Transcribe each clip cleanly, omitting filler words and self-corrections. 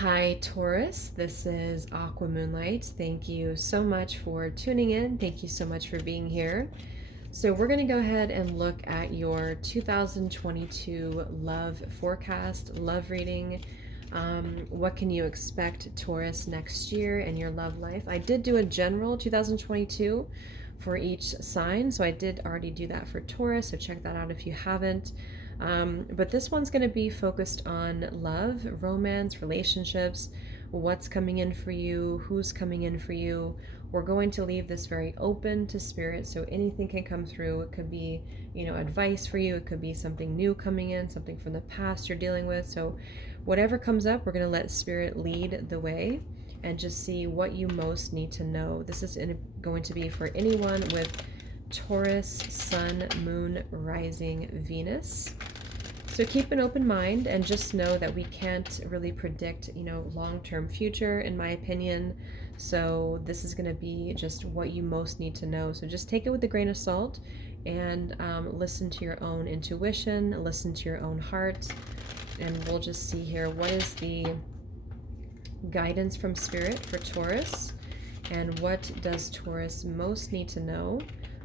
Hi, Taurus. This is Aqua Moonlight. Thank you so much for tuning in. Thank you so much for being here. So, we're going to go ahead and look at your 2022 love forecast, love reading. What can you expect, Taurus, next year in your love life? I did do a general 2022 for each sign, so I did already do that for Taurus, so check that out if you haven't. But this one's going to be focused on love, romance, relationships, what's coming in for you, who's coming in for you. We're going to leave this very open to spirit, so anything can come through. It could be, advice for you. It could be something new coming in, something from the past you're dealing with. So whatever comes up, we're going to let spirit lead the way and just see what you most need to know. This is going to be for anyone with Taurus, Sun, Moon, Rising, Venus. So keep an open mind and just know that we can't really predict, long-term future, in my opinion. So this is going to be just what you most need to know. So just take it with a grain of salt and listen to your own intuition, listen to your own heart, and we'll just see here what is the guidance from spirit for Taurus and what does Taurus most need to know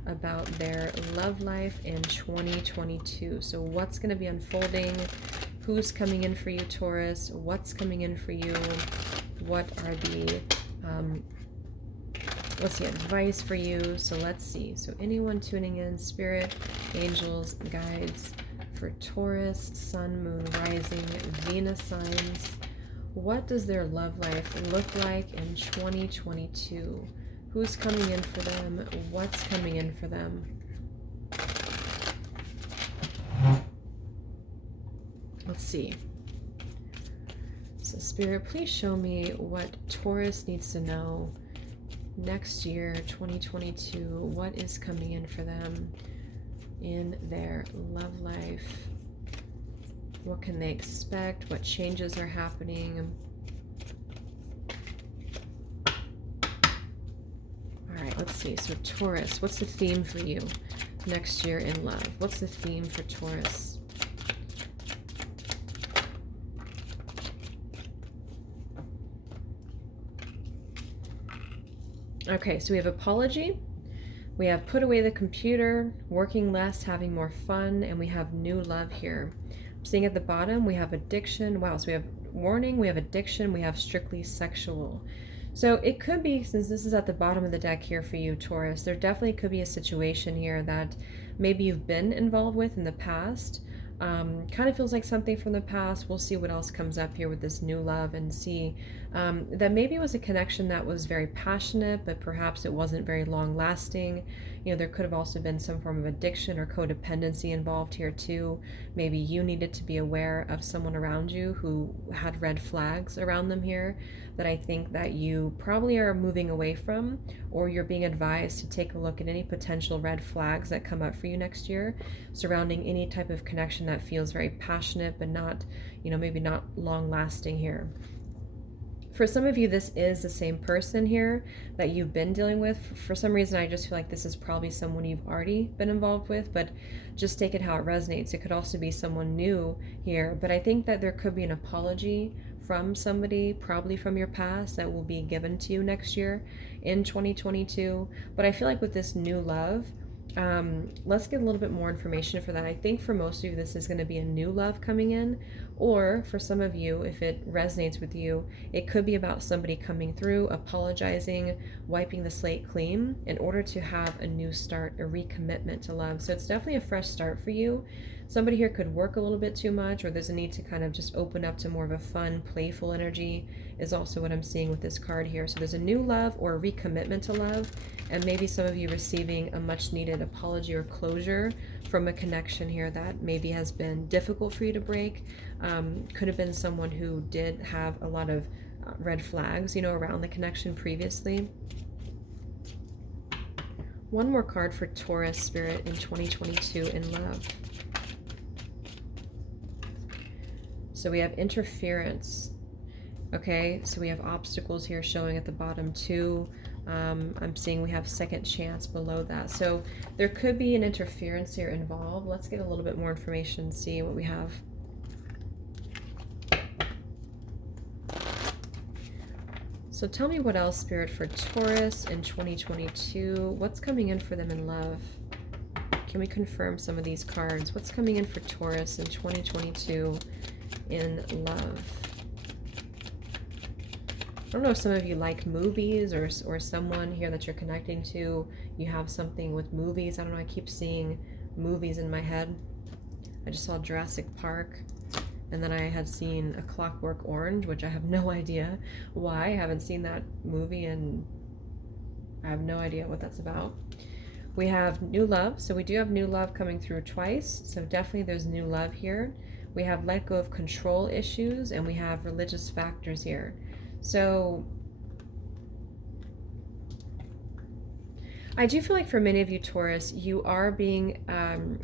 about their love life in 2022. So what's going to be unfolding? Who's coming in for you, Taurus? What's coming in for you? What are the advice for you? So let's see. So anyone tuning in, spirit, angels, guides for Taurus, Sun, Moon, Rising, Venus signs. What does their love life look like in 2022? Who's coming in for them? What's coming in for them? Let's see. So Spirit, please show me what Taurus needs to know next year, 2022. What is coming in for them in their love life? What can they expect? What changes are happening? All right, let's see. So Taurus, what's the theme for you next year in love? What's the theme for Taurus? Okay, so we have apology. We have put away the computer, working less, having more fun, and we have new love here. I'm seeing at the bottom, we have addiction. Wow, so we have warning, we have addiction, we have strictly sexual. So it could be, since this is at the bottom of the deck here for you, Taurus, there definitely could be a situation here that maybe you've been involved with in the past. Kind of feels like something from the past. We'll see what else comes up here with this new love and see that maybe it was a connection that was very passionate, but perhaps it wasn't very long lasting. There could have also been some form of addiction or codependency involved here too. Maybe you needed to be aware of someone around you who had red flags around them here that I think that you probably are moving away from, or you're being advised to take a look at any potential red flags that come up for you next year surrounding any type of connection that feels very passionate but not, maybe not long lasting here. For some of you, this is the same person here that you've been dealing with. For some reason, I just feel like this is probably someone you've already been involved with, but just take it how it resonates. It could also be someone new here, but I think that there could be an apology from somebody, probably from your past, that will be given to you next year in 2022. But I feel like with this new love, let's get a little bit more information for that. I think for most of you, this is going to be a new love coming in, or for some of you, if it resonates with you, it could be about somebody coming through, apologizing, wiping the slate clean in order to have a new start, a recommitment to love. So it's definitely a fresh start for you. Somebody here could work a little bit too much, or there's a need to kind of just open up to more of a fun, playful energy is also what I'm seeing with this card here. So there's a new love or a recommitment to love, and maybe some of you receiving a much needed apology or closure from a connection here that maybe has been difficult for you to break. Could have been someone who did have a lot of red flags, around the connection previously. One more card for Taurus spirit in 2022 in love. So we have interference. Okay, so we have obstacles here showing at the bottom too. I'm seeing we have second chance below that. So there could be an interference here involved. Let's get a little bit more information, see what we have. So tell me what else, Spirit, for Taurus in 2022. What's coming in for them in love? Can we confirm some of these cards? What's coming in for Taurus in 2022 in love? I don't know if some of you like movies or someone here that you're connecting to, you have something with movies. I don't know, I keep seeing movies in my head. I just saw Jurassic Park, and then I had seen A Clockwork Orange, which I have no idea why. I haven't seen that movie and I have no idea what that's about. We have new love, so we do have new love coming through twice, so definitely there's new love here. We have let go of control issues, and we have religious factors here. So I do feel like for many of you, Taurus, you are being,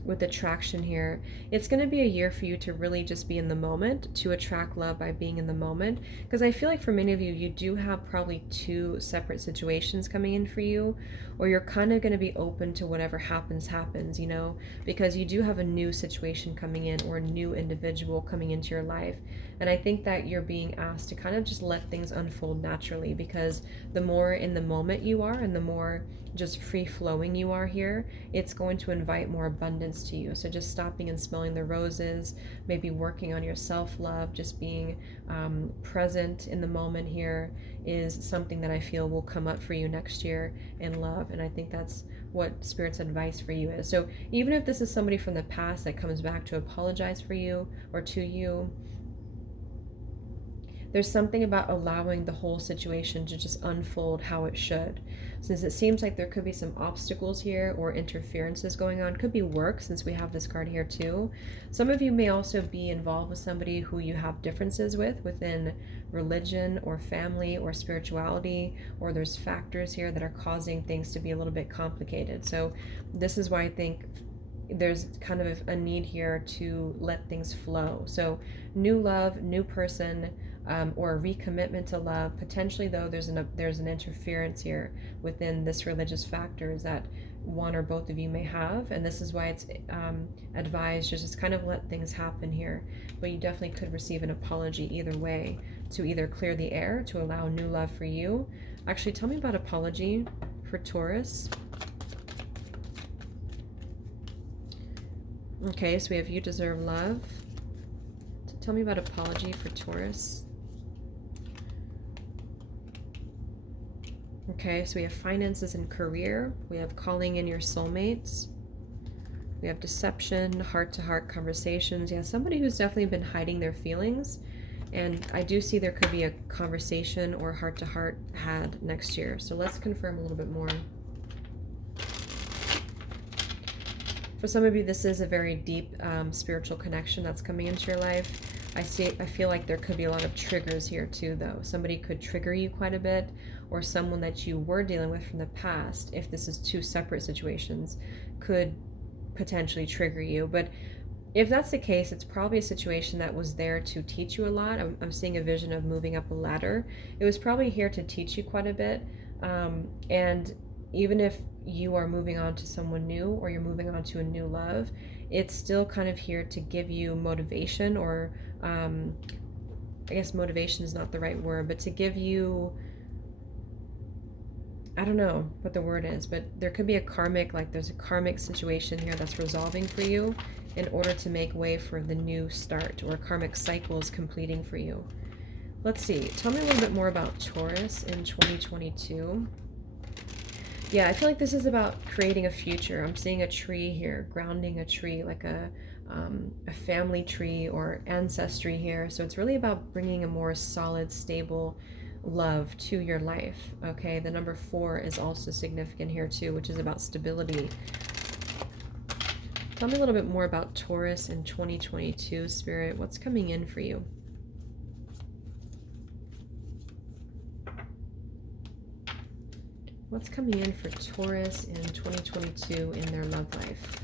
with attraction here, it's going to be a year for you to really just be in the moment, to attract love by being in the moment. Because I feel like for many of you, you do have probably two separate situations coming in for you, or you're kind of going to be open to whatever happens, you know, because you do have a new situation coming in or a new individual coming into your life. And I think that you're being asked to kind of just let things unfold naturally, because the more in the moment you are and the more just free flowing you are here, it's going to invite more abundance to you. So just stopping and smelling the roses, maybe working on your self-love, just being present in the moment here is something that I feel will come up for you next year in love. And I think that's what Spirit's advice for you is. So even if this is somebody from the past that comes back to apologize for you or to you, there's something about allowing the whole situation to just unfold how it should. Since it seems like there could be some obstacles here or interferences going on, could be work, since we have this card here too. Some of you may also be involved with somebody who you have differences with within religion or family or spirituality, or there's factors here that are causing things to be a little bit complicated. So this is why I think there's kind of a need here to let things flow. So new love, new person, or a recommitment to love. Potentially, though, there's an interference here within this religious factors that one or both of you may have, and this is why it's advised to just kind of let things happen here. But you definitely could receive an apology either way, to either clear the air, to allow new love for you. Actually, tell me about apology for Taurus. Okay, so we have you deserve love. Tell me about apology for Taurus. Okay, so we have finances and career. We have calling in your soulmates. We have deception, heart-to-heart conversations. Yeah, somebody who's definitely been hiding their feelings. And I do see there could be a conversation or heart-to-heart had next year. So let's confirm a little bit more. For some of you, this is a very deep spiritual connection that's coming into your life. I feel like there could be a lot of triggers here too, though. Somebody could trigger you quite a bit, or someone that you were dealing with from the past, if this is two separate situations, could potentially trigger you. But if that's the case, it's probably a situation that was there to teach you a lot. I'm seeing a vision of moving up a ladder. It was probably here to teach you quite a bit. And even if you are moving on to someone new, or you're moving on to a new love, it's still kind of here to give you motivation, or I guess motivation is not the right word, but to give you, I don't know what the word is, but there could be a karmic, like there's a karmic situation here that's resolving for you in order to make way for the new start, or karmic cycles completing for you. Let's see, tell me a little bit more about Taurus in 2022. Yeah, I feel like this is about creating a future. I'm seeing a tree here, grounding a tree, like a family tree or ancestry here. So it's really about bringing a more solid, stable love to your life. Okay, the number 4 is also significant here too, which is about stability. Tell me a little bit more about Taurus in 2022, Spirit. What's coming in for you? What's coming in for Taurus in 2022 in their love life?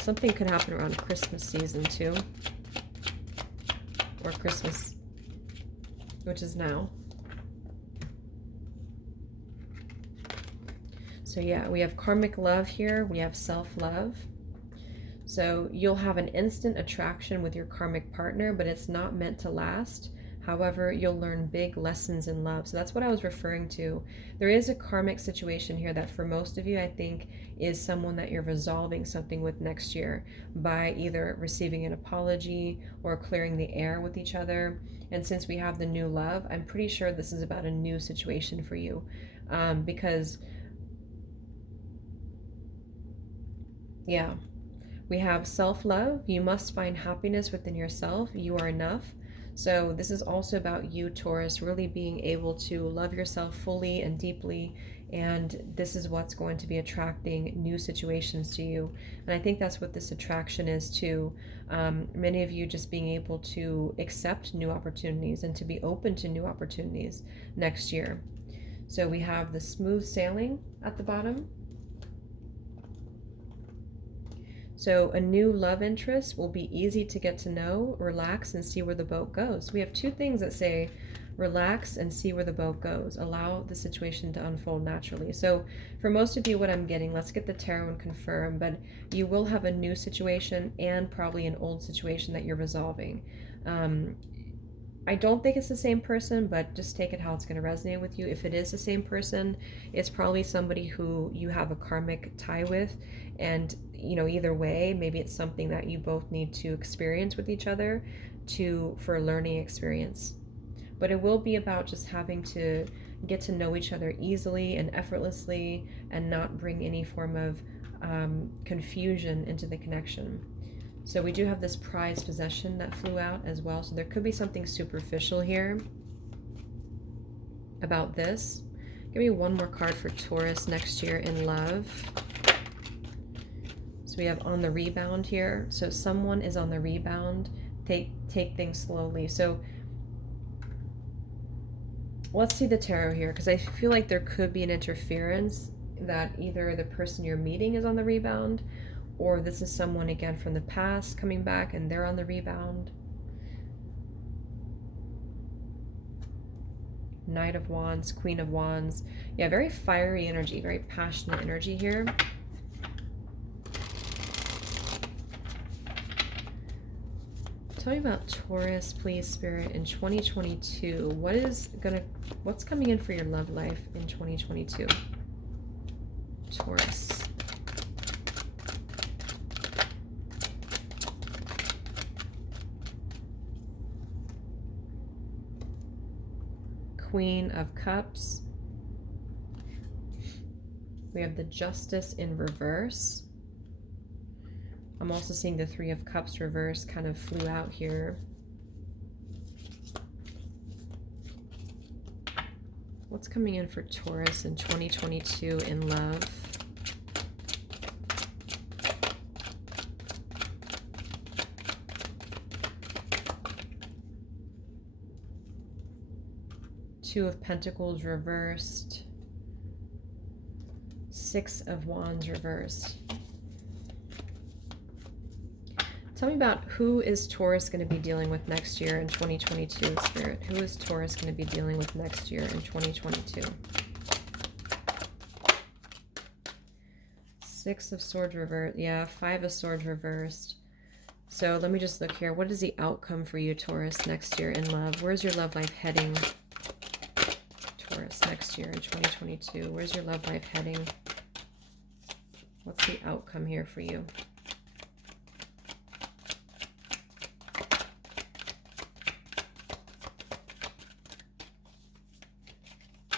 Something could happen around Christmas season too. Or Christmas, which is now. So yeah, we have karmic love here. We have self-love. So you'll have an instant attraction with your karmic partner, but it's not meant to last. However, you'll learn big lessons in love. So that's what I was referring to. There is a karmic situation here that for most of you, I think, is someone that you're resolving something with next year by either receiving an apology or clearing the air with each other. And since we have the new love, I'm pretty sure this is about a new situation for you. Because, yeah, we have self-love. You must find happiness within yourself. You are enough. So this is also about you, Taurus, really being able to love yourself fully and deeply. And this is what's going to be attracting new situations to you. And I think that's what this attraction is too. Many of you just being able to accept new opportunities and to be open to new opportunities next year. So we have the smooth sailing at the bottom. So a new love interest will be easy to get to know, relax, and see where the boat goes. We have two things that say relax and see where the boat goes. Allow the situation to unfold naturally. So for most of you, what I'm getting, let's get the tarot and confirm, but you will have a new situation and probably an old situation that you're resolving. I don't think it's the same person, but just take it how it's going to resonate with you. If it is the same person, it's probably somebody who you have a karmic tie with. And, you know, either way, maybe it's something that you both need to experience with each other for a learning experience. But it will be about just having to get to know each other easily and effortlessly and not bring any form of confusion into the connection. So we do have this prized possession that flew out as well. So there could be something superficial here about this. Give me one more card for Taurus next year in love. So we have on the rebound here. So someone is on the rebound. Take things slowly. So let's see the tarot here, because I feel like there could be an interference that either the person you're meeting is on the rebound, or this is someone again from the past coming back and they're on the rebound. Knight of Wands, Queen of Wands. Yeah, very fiery energy, very passionate energy here. Tell me about Taurus, please, Spirit, in 2022. What's coming in for your love life in 2022? Taurus. Queen of Cups. We have the Justice in reverse. I'm also seeing the Three of Cups reverse kind of flew out here. What's coming in for Taurus in 2022 in love? Two of Pentacles reversed. Six of Wands reversed. Tell me about who is Taurus going to be dealing with next year in 2022, Spirit. Who is Taurus going to be dealing with next year in 2022? Six of Swords reversed. Yeah, Five of Swords reversed. So let me just look here. What is the outcome for you, Taurus, next year in love? Where's your love life heading? Taurus, next year in 2022. Where's your love life heading? What's the outcome here for you?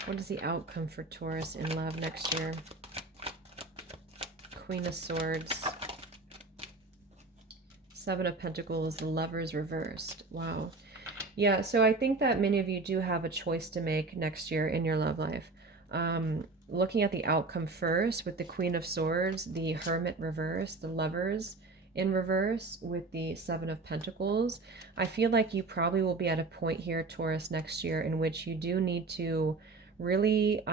What is the outcome for Taurus in love next year? Queen of Swords. Seven of Pentacles, the Lovers reversed. Wow. Yeah, so I think that many of you do have a choice to make next year in your love life. Looking at the outcome first with the Queen of Swords, the Hermit reverse, the Lovers in reverse with the Seven of Pentacles, I feel like you probably will be at a point here, Taurus, next year in which you do need to really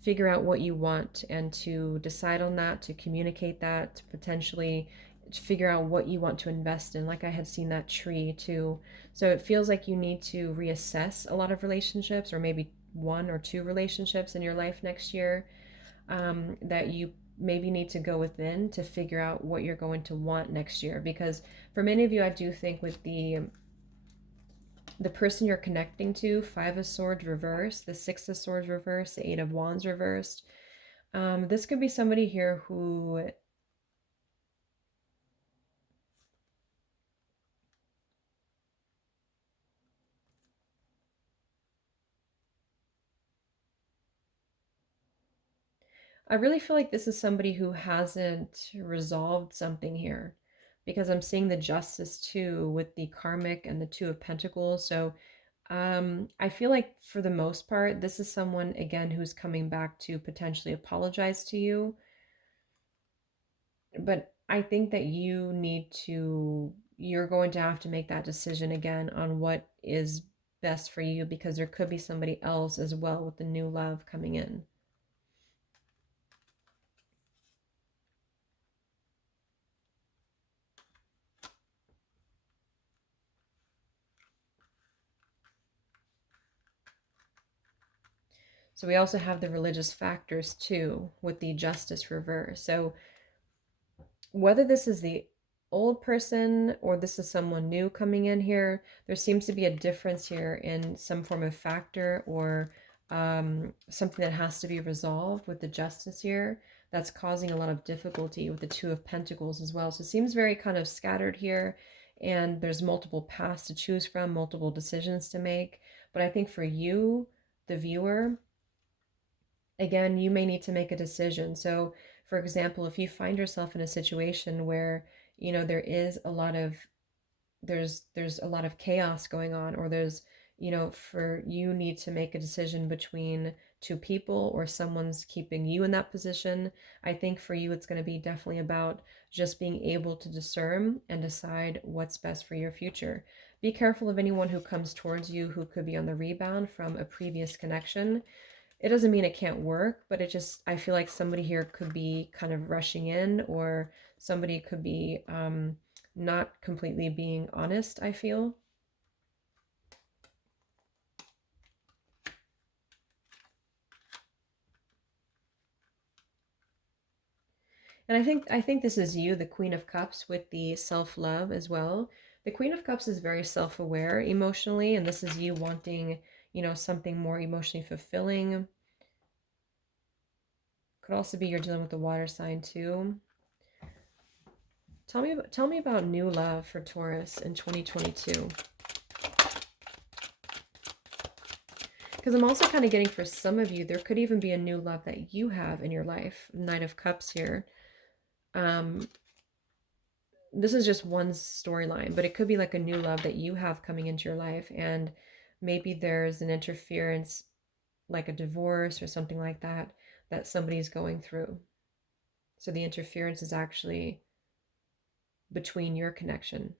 figure out what you want and to decide on that, to communicate that, to potentially figure out what you want to invest in. Like I had seen that tree too. So it feels like you need to reassess a lot of relationships, or maybe one or two relationships in your life next year that you maybe need to go within to figure out what you're going to want next year. Because for many of you, I do think with the person you're connecting to, Five of Swords reversed, the Six of Swords reversed, the Eight of Wands reversed. This could be somebody here who I really feel like this is somebody who hasn't resolved something here, because I'm seeing the Justice too with the Karmic and the Two of Pentacles. So I feel like for the most part, this is someone again who's coming back to potentially apologize to you. But I think that you're going to have to make that decision again on what is best for you, because there could be somebody else as well with the new love coming in. So we also have the religious factors too with the Justice reverse. So whether this is the old person or this is someone new coming in here, there seems to be a difference here in some form of factor or something that has to be resolved with the Justice here that's causing a lot of difficulty with the Two of Pentacles as well. So it seems very kind of scattered here, and there's multiple paths to choose from, multiple decisions to make. But I think for you, the viewer, again, you may need to make a decision. So, for example, if you find yourself in a situation where, there is a lot of there's a lot of chaos going on, or there's, for you need to make a decision between two people or someone's keeping you in that position. I think for you it's going to be definitely about just being able to discern and decide what's best for your future. Be careful of anyone who comes towards you who could be on the rebound from a previous connection. It doesn't mean it can't work, but I feel like somebody here could be kind of rushing in, or somebody could be not completely being honest, I feel. And I think this is you, the Queen of Cups, with the self-love as well. The Queen of Cups is very self-aware emotionally, and this is you wanting, something more emotionally fulfilling. Could also be you're dealing with the water sign too. Tell me about new love for Taurus in 2022. Because I'm also kind of getting, for some of you, there could even be a new love that you have in your life. Knight of Cups here. Um, this is just one storyline, but it could be like a new love that you have coming into your life, and maybe there's an interference, like a divorce or something like that, that somebody's going through. So the interference is actually between your connection.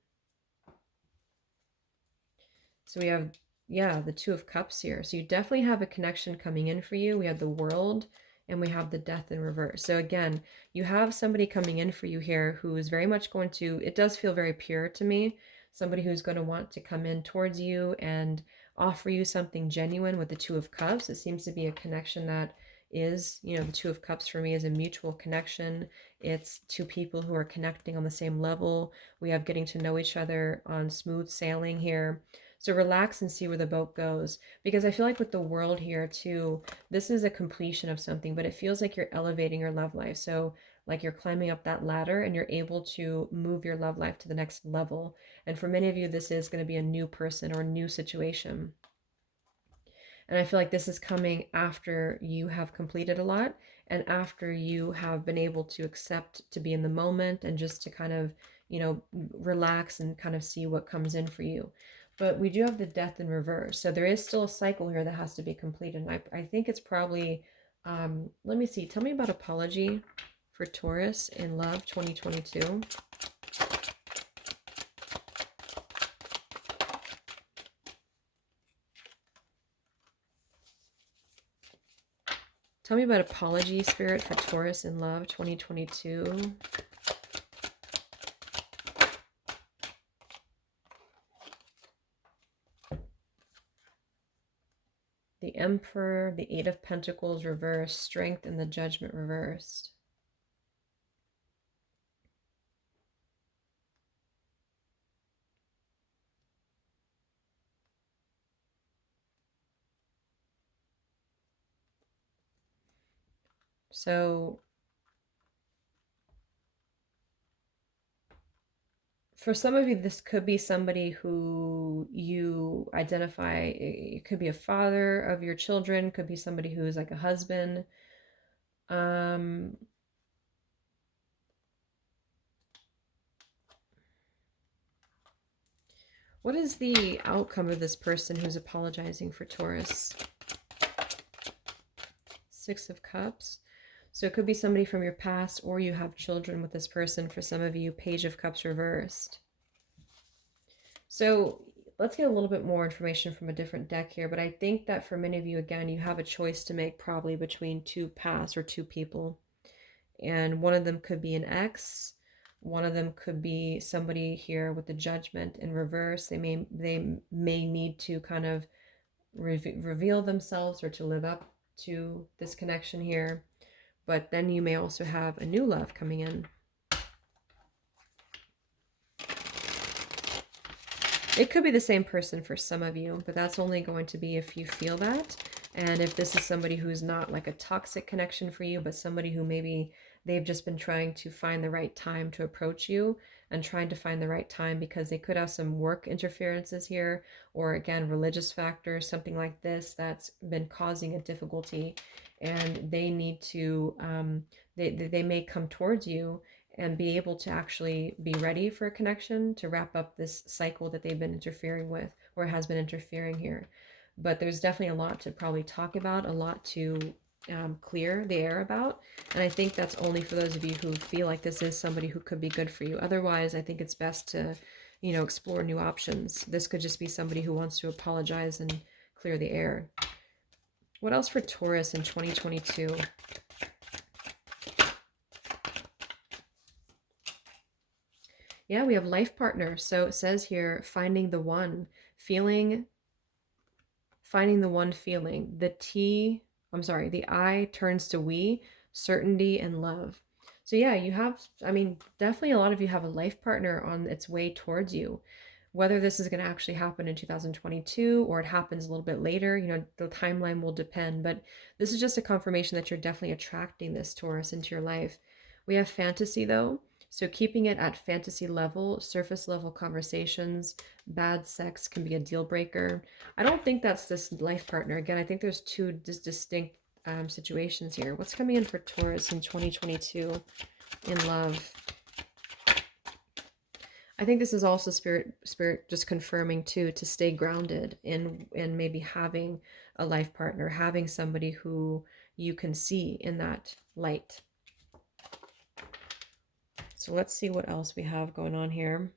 So we have, yeah, the Two of Cups here. So you definitely have a connection coming in for you. We have the World and we have the Death in reverse. So again, you have somebody coming in for you here who is very much going to, it does feel very pure to me, somebody who's going to want to come in towards you and offer you something genuine with the Two of Cups. It seems to be a connection that is, the Two of Cups for me is a mutual connection. It's two people who are connecting on the same level. We have getting to know each other on smooth sailing here. So relax and see where the boat goes. Because I feel like with the World here too, this is a completion of something, but it feels like you're elevating your love life. So like you're climbing up that ladder and you're able to move your love life to the next level. And for many of you, this is going to be a new person or a new situation. And I feel like this is coming after you have completed a lot, and after you have been able to accept to be in the moment and just to kind of, relax and kind of see what comes in for you. But we do have the Death in reverse. So there is still a cycle here that has to be completed. And I think it's probably, let me see, tell me about apology for Taurus in love 2022. Tell me about apology, Spirit, for Taurus in love 2022. The Emperor, the Eight of Pentacles reversed, Strength, and the Judgment reversed. So for some of you, this could be somebody who you identify, it could be a father of your children, could be somebody who is like a husband. What is the outcome of this person who's apologizing for Taurus? Six of Cups. So it could be somebody from your past, or you have children with this person. For some of you, Page of Cups reversed. So let's get a little bit more information from a different deck here. But I think that for many of you, again, you have a choice to make probably between two paths or two people. And one of them could be an ex. One of them could be somebody here with the Judgment in reverse. They may need to kind of reveal themselves or to live up to this connection here. But then you may also have a new love coming in. It could be the same person for some of you, but that's only going to be if you feel that. And if this is somebody who's not like a toxic connection for you, but somebody who maybe they've just been trying to find the right time to approach you and trying to find the right time because they could have some work interferences here, or again, religious factors, something like this that's been causing a difficulty, and they need to, they may come towards you and be able to actually be ready for a connection to wrap up this cycle that they've been interfering with, or has been interfering here. But there's definitely a lot to probably talk about, a lot to clear the air about. And I think that's only for those of you who feel like this is somebody who could be good for you. Otherwise, I think it's best to, you know, explore new options. This could just be somebody who wants to apologize and clear the air. What else for Taurus in 2022? Yeah, we have life partner. So it says here, finding the one, finding the one feeling. The I turns to we, certainty and love. So yeah, you have, I mean, definitely a lot of you have a life partner on its way towards you. Whether this is going to actually happen in 2022 or it happens a little bit later, you know, the timeline will depend. But this is just a confirmation that you're definitely attracting this Taurus into your life. We have fantasy though. So keeping it at fantasy level, surface level conversations, bad sex can be a deal breaker. I don't think that's this life partner. Again, I think there's two distinct situations here. What's coming in for Taurus in 2022 in love? I think this is also spirit just confirming too, to stay grounded in maybe having a life partner, having somebody who you can see in that light. So let's see what else we have going on here.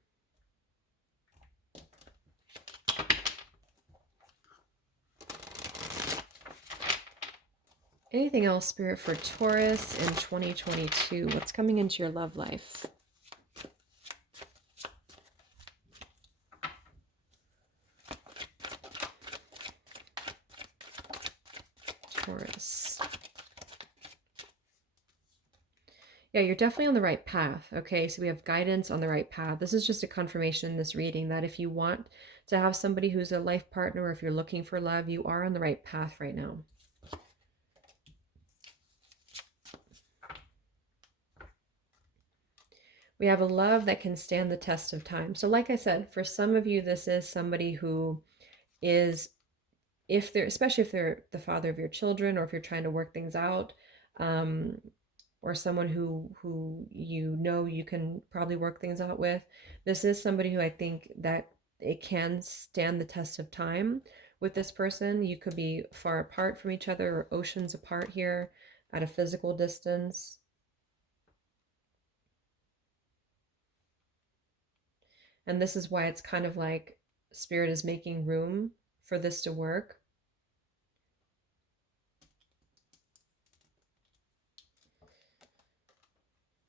Anything else, Spirit, for Taurus in 2022? What's coming into your love life? Taurus. Yeah, you're definitely on the right path. Okay, so we have guidance on the right path. This is just a confirmation in this reading that if you want to have somebody who's a life partner, or if you're looking for love, you are on the right path right now. We have a love that can stand the test of time. So like I said, for some of you, this is somebody who is, if they're, especially if they're the father of your children, or if you're trying to work things out, or someone who you know you can probably work things out with. This is somebody who I think that it can stand the test of time with this person. You could be far apart from each other, or oceans apart here at a physical distance. And this is why it's kind of like Spirit is making room for this to work.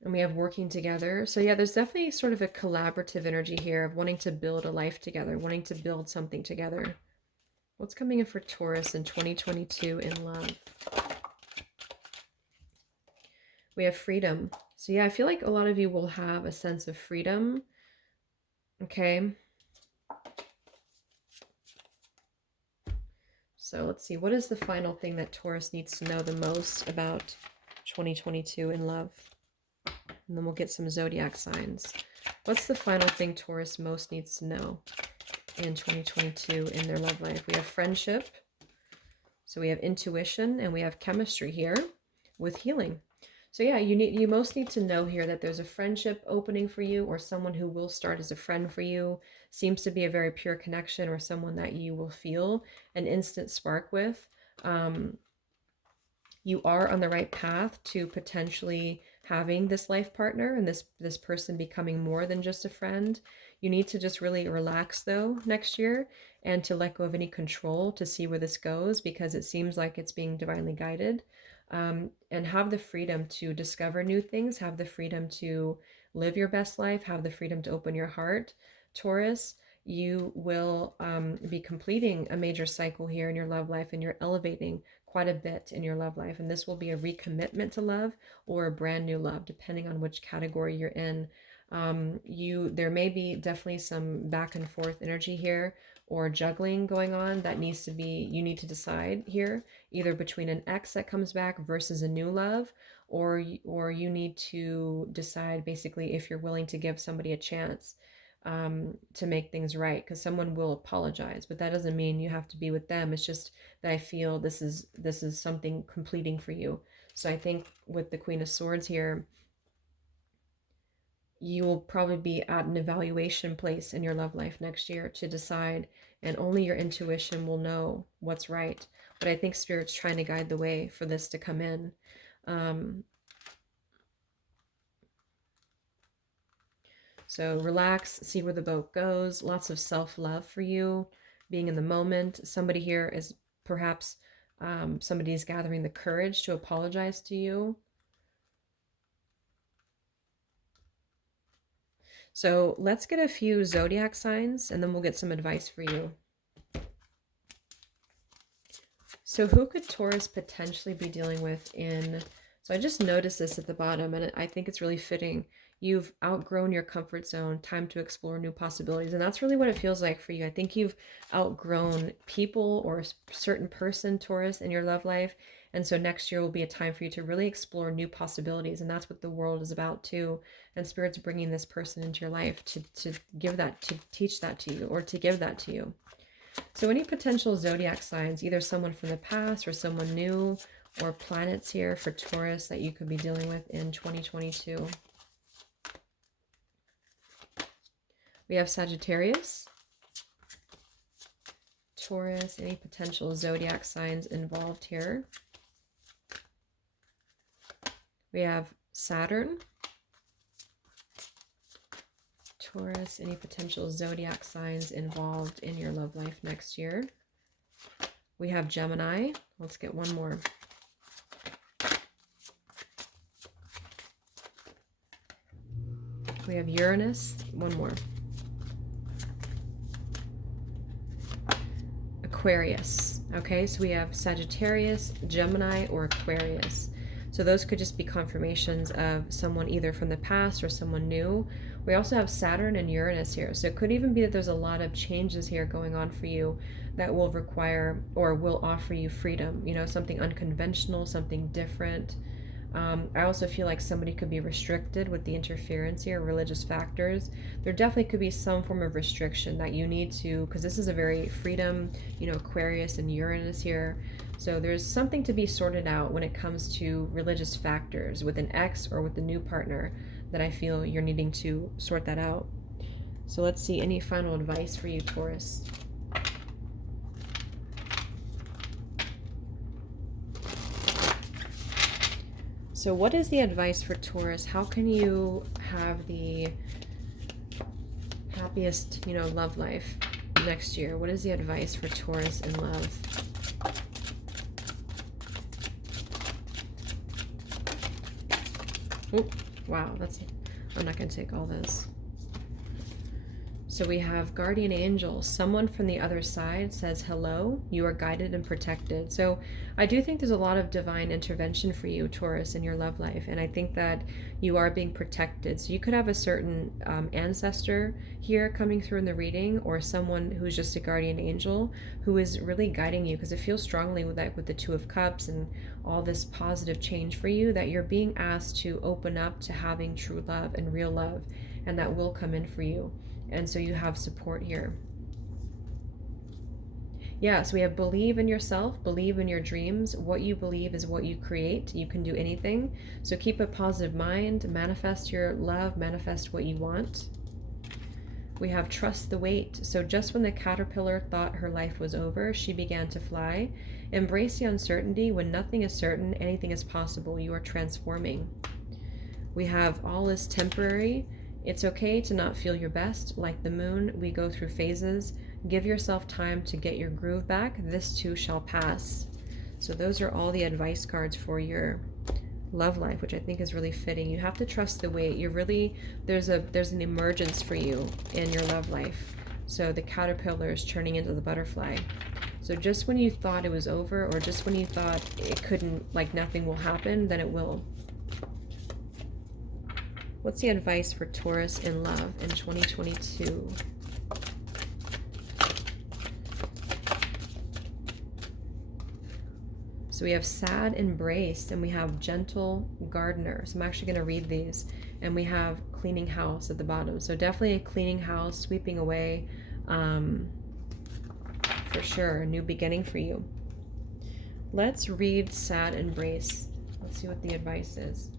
And we have working together. So yeah, there's definitely sort of a collaborative energy here of wanting to build a life together, wanting to build something together. What's coming in for Taurus in 2022 in love? We have freedom. So yeah, I feel like a lot of you will have a sense of freedom. Okay. So let's see, what is the final thing that Taurus needs to know the most about 2022 in love. And then we'll get some zodiac signs. What's the final thing Taurus most needs to know in 2022 in their love life? We have friendship. So we have intuition, and we have chemistry here with healing. So yeah, you most need to know here that there's a friendship opening for you, or someone who will start as a friend for you. Seems to be a very pure connection, or someone that you will feel an instant spark with. You are on the right path to potentially having this life partner, and this person becoming more than just a friend. You need to just really relax though next year, and to let go of any control to see where this goes, because it seems like it's being divinely guided. And have the freedom to discover new things, have the freedom to live your best life, have the freedom to open your heart. Taurus, you will be completing a major cycle here in your love life, and you're elevating quite a bit in your love life. And this will be a recommitment to love, or a brand new love, depending on which category you're in. There may be definitely some back and forth energy here, or juggling going on that needs to be, you need to decide here, either between an ex that comes back versus a new love, or you need to decide basically if you're willing to give somebody a chance to make things right, because someone will apologize, but that doesn't mean you have to be with them. It's just that I feel this is something completing for you. So I think with the Queen of Swords here, you will probably be at an evaluation place in your love life next year to decide, and only your intuition will know what's right. But I think Spirit's trying to guide the way for this to come in. So relax, see where the boat goes. Lots of self-love for you, being in the moment. Somebody here is perhaps somebody is gathering the courage to apologize to you. So let's get a few zodiac signs, and then we'll get some advice for you. So who could Taurus potentially be dealing with in... So I just noticed this at the bottom, and I think it's really fitting. You've outgrown your comfort zone, time to explore new possibilities. And that's really what it feels like for you. I think you've outgrown people or a certain person, Taurus, in your love life. And so next year will be a time for you to really explore new possibilities. And that's what the world is about too. And Spirit's bringing this person into your life to give that, to teach that to you, or to give that to you. So any potential zodiac signs, either someone from the past or someone new, or planets here for Taurus that you could be dealing with in 2022. We have Sagittarius, Taurus, any potential zodiac signs involved here. We have Saturn, Taurus, any potential zodiac signs involved in your love life next year. We have Gemini. Let's get one more. We have Uranus. One more. Aquarius. Okay, so we have Sagittarius, Gemini, or Aquarius. So those could just be confirmations of someone either from the past or someone new. We also have Saturn and Uranus here. So it could even be that there's a lot of changes here going on for you that will require or will offer you freedom, you know, something unconventional, something different. I also feel like somebody could be restricted with the interference here, religious factors. There definitely could be some form of restriction that you need to, because this is a very freedom, you know, Aquarius and Uranus here. So there's something to be sorted out when it comes to religious factors with an ex or with the new partner that I feel you're needing to sort that out. So let's see, any final advice for you, Taurus? So what is the advice for Taurus? How can you have the happiest, you know, love life next year? What is the advice for Taurus in love? Oh, wow, I'm not going to take all this. So we have guardian angel. Someone from the other side says, hello, you are guided and protected. So I do think there's a lot of divine intervention for you, Taurus, in your love life. And I think that you are being protected. So you could have a certain ancestor here coming through in the reading, or someone who's just a guardian angel who is really guiding you, because it feels strongly with that, with the Two of Cups and all this positive change for you, that you're being asked to open up to having true love and real love, and that will come in for you. And so you have support here. Yeah, so we have believe in yourself, believe in your dreams. What you believe is what you create. You can do anything. So keep a positive mind, manifest your love, manifest what you want. We have trust the wait. So just when the caterpillar thought her life was over, she began to fly. Embrace the uncertainty. When nothing is certain, anything is possible. You are transforming. We have all is temporary. It's okay to not feel your best. Like the moon, we go through phases. Give yourself time to get your groove back. This too shall pass. So those are all the advice cards for your love life, which I think is really fitting. You have to trust the wait. You're really, there's an emergence for you in your love life. So the caterpillar is turning into the butterfly. So just when you thought it was over, or just when you thought it couldn't, like nothing will happen, then it will. What's the advice for Taurus in love in 2022? So we have sad embrace, and we have gentle gardener. So I'm actually going to read these. And we have cleaning house at the bottom. So definitely a cleaning house, sweeping away, for sure. A new beginning for you. Let's read sad embrace. Let's see what the advice is.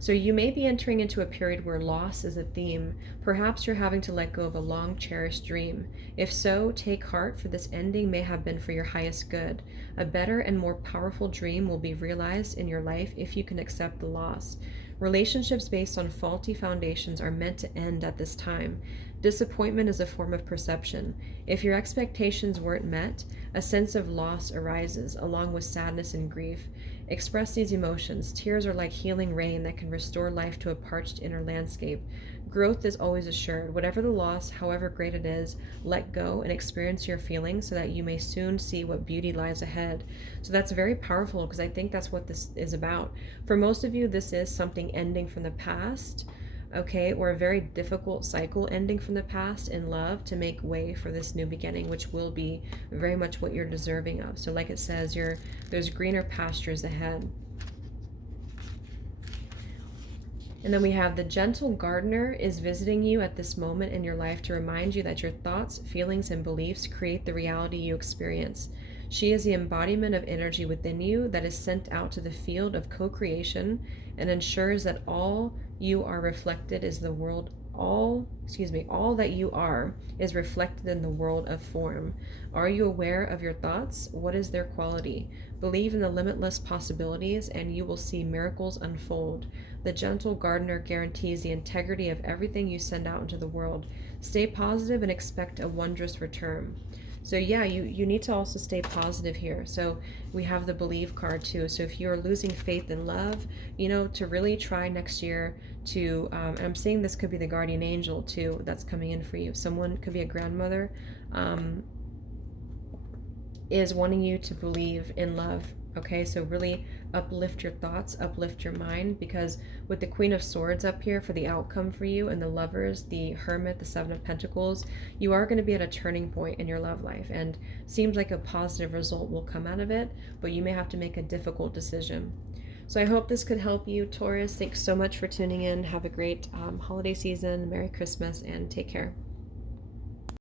So you may be entering into a period where loss is a theme. Perhaps you're having to let go of a long cherished dream. If so, take heart, for this ending may have been for your highest good. A better and more powerful dream will be realized in your life if you can accept the loss. Relationships based on faulty foundations are meant to end at this time. Disappointment is a form of perception. If your expectations weren't met, a sense of loss arises, along with sadness and grief. Express these emotions. Tears are like healing rain that can restore life to a parched inner landscape. Growth is always assured. Whatever the loss, however great it is, let go and experience your feelings so that you may soon see what beauty lies ahead. So that's very powerful, because I think that's what this is about. For most of you, this is something ending from the past, okay, or a very difficult cycle ending from the past in love to make way for this new beginning, which will be very much what you're deserving of. So like it says, there's greener pastures ahead. And then we have the gentle gardener is visiting you at this moment in your life to remind you that your thoughts, feelings, and beliefs create the reality you experience. She is the embodiment of energy within you that is sent out to the field of co-creation and ensures that all you are reflected is the world, all that you are is reflected in the world of form. Are you aware of your thoughts? What is their quality? Believe in the limitless possibilities and you will see miracles unfold. The gentle gardener guarantees the integrity of everything you send out into the world. Stay positive and expect a wondrous return. So yeah, you need to also stay positive here. So we have the believe card too. So if you're losing faith in love, to really try next year to, and I'm saying this could be the guardian angel too that's coming in for you. Someone could be a grandmother, is wanting you to believe in love. Okay, so really uplift your thoughts, uplift your mind, because with the Queen of Swords up here for the outcome for you, and the Lovers, the Hermit, the Seven of Pentacles, you are going to be at a turning point in your love life, and seems like a positive result will come out of it, but you may have to make a difficult decision. So I hope this could help you, Taurus. Thanks so much for tuning in. Have a great holiday season. Merry Christmas, and take care.